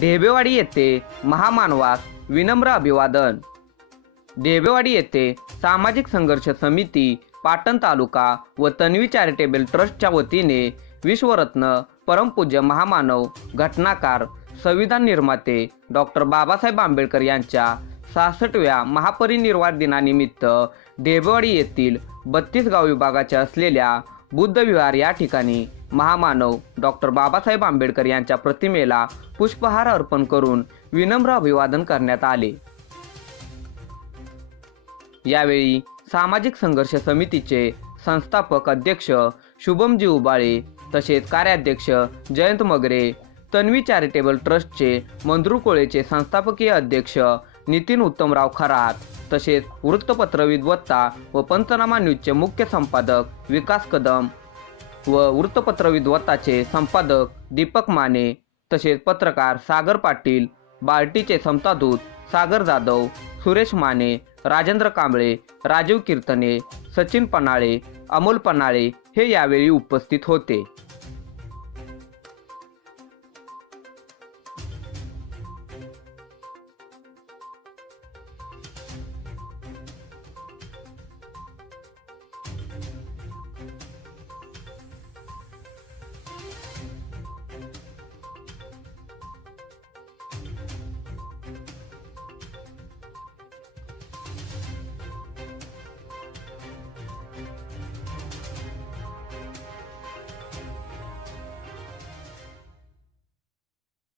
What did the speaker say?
ढेबेवाडी येथे महामानवास विनम्र अभिवादन। ढेबेवाडी येथे सामाजिक संघर्ष समिती पाटण तालुका व तन्वी चॅरिटेबल ट्रस्टच्या वतीने विश्वरत्न परमपूज्य महामानव घटनाकार संविधान निर्माते डॉक्टर बाबासाहेब आंबेडकर यांच्या 66व्या महापरिनिर्वाण दिनानिमित्त ढेबेवाडी येथील 32 गाव विभागाच्या असलेल्या बुद्ध विहार या ठिकाणी महामानव डॉक्टर बाबासाहेब आंबेडकर यांच्या प्रतिमेला पुष्पहार अर्पण करून विनम्र अभिवादन करण्यात आले। यावेळी सामाजिक संघर्ष समितीचे संस्थापक अध्यक्ष शुभमजी उबाळे तसेच कार्याध्यक्ष जयंत मगरे, तन्वी चॅरिटेबल ट्रस्टचे मंद्रुकोळेचे संस्थापकीय अध्यक्ष नितीन उत्तमराव खरात तसेच वृत्तपत्र विद्वत्ता व पंचनामा न्यूजचे मुख्य संपादक विकास कदम व वृत्तपत्र विद्वत्ताचे संपादक दीपक माने तसेच पत्रकार सागर पाटील, बार्टीचे समतादूत सागर जाधव, सुरेश माने, राजेंद्र कांबळे, राजीव कीर्तने, सचिन पनाळे, अमोल पनाळे हे यावेळी उपस्थित होते।